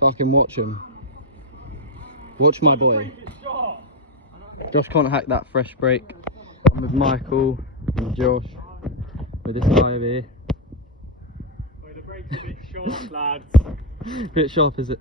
Fucking watch him. Watch my boy. Josh can't hack that fresh brake. I'm with Michael and Josh with this guy over here. Wait, the brake's a bit short, lads. Bit sharp, is it?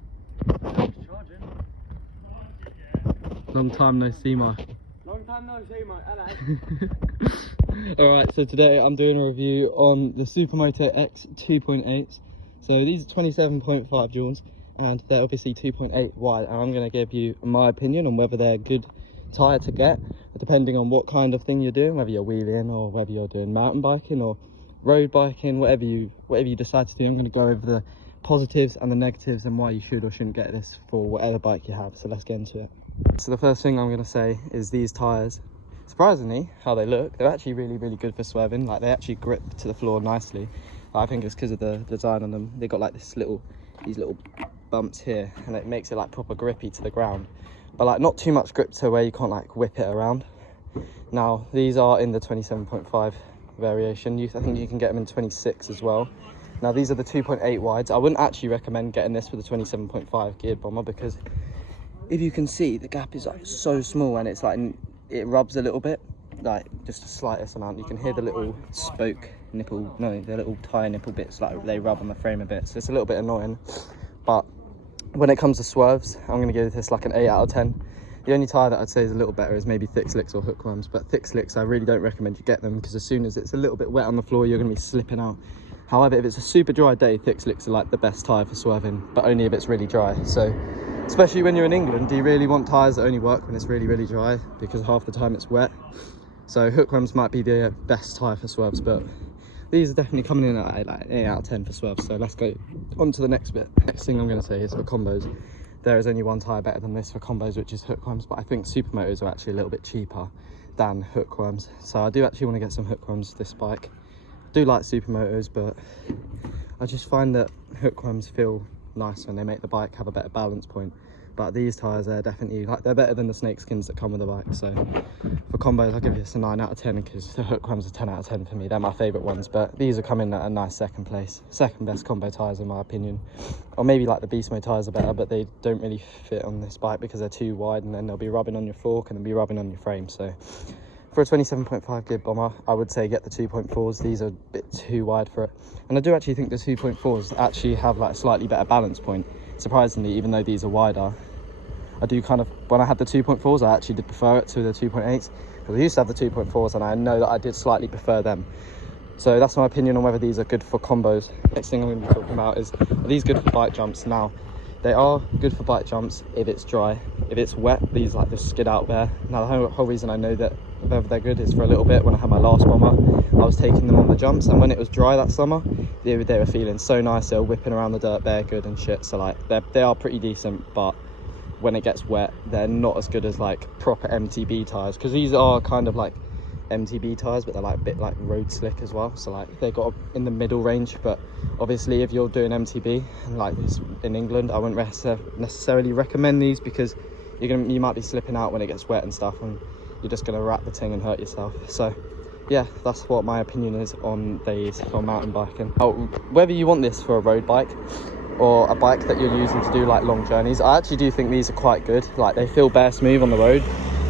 Long time no see, Michael. Long time no see, mate. Hello. Alright, so today I'm doing a review on the Supermoto X 2.8s. So these are 27.5 joules and they're obviously 2.8 wide, and I'm going to give you my opinion on whether they're a good tyre to get, depending on what kind of thing you're doing, whether you're wheeling or whether you're doing mountain biking or road biking, whatever you decide to do. I'm going to go over the positives and the negatives and why you should or shouldn't get this for whatever bike you have. So let's get into it. So the first thing I'm going to say is these tyres, surprisingly how they look, they're actually really good for swerving. Like, they actually grip to the floor nicely. I think it's because of the design on them. They got like these little bumps here, and it makes it like proper grippy to the ground, but like not too much grip to where you can't like whip it around. Now these are in the 27.5 variation. I think you can get them in 26 as well. Now these are the 2.8 wides. I wouldn't actually recommend getting this for the 27.5 geared bomber, because if you can see, the gap is like so small and it's like it rubs a little bit, like just the slightest amount. You can hear the little spoke nipple, no, the little tyre nipple bits, like they rub on the frame a bit, so it's a little bit annoying. But when it comes to swerves, I'm going to give this like an 8 out of 10. The only tyre that I'd say is a little better is maybe thick slicks or hookworms, but thick slicks I really don't recommend you get them, because as soon as it's a little bit wet on the floor, you're going to be slipping out. However, if it's a super dry day, thick slicks are like the best tyre for swerving, but only if it's really dry. So especially when you're in England, do you really want tyres that only work when it's really dry, because half the time it's wet? So hookworms might be the best tyre for swerves, but these are definitely coming in at like 8 out of 10 for swerves. So let's go on to the next bit. Next thing I'm going to say is for combos. There is only one tyre better than this for combos, which is hookworms, but I think Supermotos are actually a little bit cheaper than hookworms. So I do actually want to get some hookworms this bike. I do like Supermotos, but I just find that hookworms feel nice when they make the bike have a better balance point. But these tyres are definitely, like, they're better than the snakeskins that come with the bike. So for combos, I'll give this a 9 out of 10, because the hookworms are 10 out of 10 for me. They're my favourite ones, but these are coming at a nice second place. Second best combo tyres in my opinion. Or maybe like the Beast Mode tyres are better, but they don't really fit on this bike because they're too wide, and then they'll be rubbing on your fork and they'll be rubbing on your frame. So for a 27.5 geared bomber, I would say get the 2.4s. These are a bit too wide for it. And I do actually think the 2.4s actually have like a slightly better balance point, surprisingly, even though these are wider. I do kind of, when I had the 2.4s, I actually did prefer it to the 2.8s, because I used to have the 2.4s and I know that I did slightly prefer them. So that's my opinion on whether these are good for combos. Next thing I'm going to be talking about is, are these good for bike jumps? Now, they are good for bike jumps if it's dry. If it's wet, these like just skid out there. Now the whole reason I know that whether they're good is for a little bit. When I had my last bomber, I was taking them on the jumps, and when it was dry that summer, they were feeling so nice. They were whipping around the dirt bare good and shit. So like they are pretty decent, but when it gets wet, they're not as good as like proper MTB tyres, because these are kind of like MTB tyres, but they're like a bit like road slick as well. So like they got in the middle range, but obviously if you're doing MTB and like this in England, I wouldn't necessarily recommend these, because you might be slipping out when it gets wet and stuff, and you're just gonna wrap the thing and hurt yourself. So yeah, that's what my opinion is on these for mountain biking. Oh, whether you want this for a road bike or a bike that you're using to do like long journeys, I actually do think these are quite good. Like, they feel bare smooth on the road,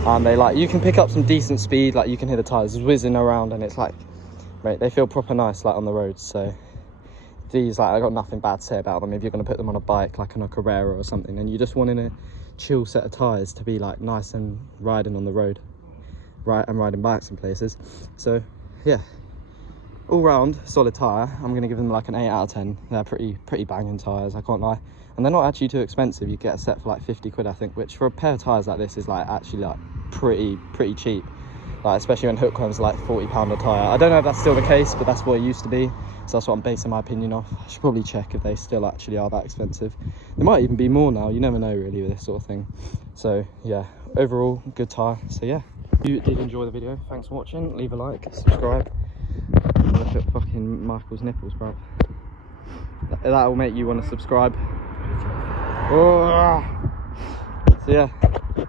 and they like, you can pick up some decent speed. Like, you can hear the tires whizzing around, and it's like, right, they feel proper nice like on the road. So these, like, I got nothing bad to say about them. If you're going to put them on a bike like on a Carrera or something, and you just want in a chill set of tires to be like nice and riding on the road, right, and riding bikes in places. So yeah, all round solid tyre. I'm going to give them like an 8 out of 10. They're pretty banging tyres, I can't lie, and they're not actually too expensive. You get a set for like 50 quid I think, which for a pair of tyres like this is like actually like pretty cheap, like especially when hookworms are like £40 a tyre. I don't know if that's still the case, but that's what it used to be, so that's what I'm basing my opinion off. I should probably check if they still actually are that expensive. They might even be more now, you never know really with this sort of thing. So yeah, overall good tyre. So yeah, if you did enjoy the video, thanks for watching. Leave a like, subscribe. Look at fucking Michael's nipples, bro. That will make you want to subscribe. Oh. So yeah,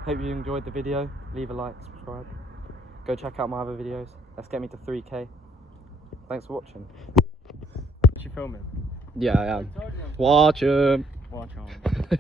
hope you enjoyed the video. Leave a like, subscribe. Go check out my other videos. Let's get me to 3K. Thanks for watching. Is she filming? Yeah, I am. Watch 'em. Watch on.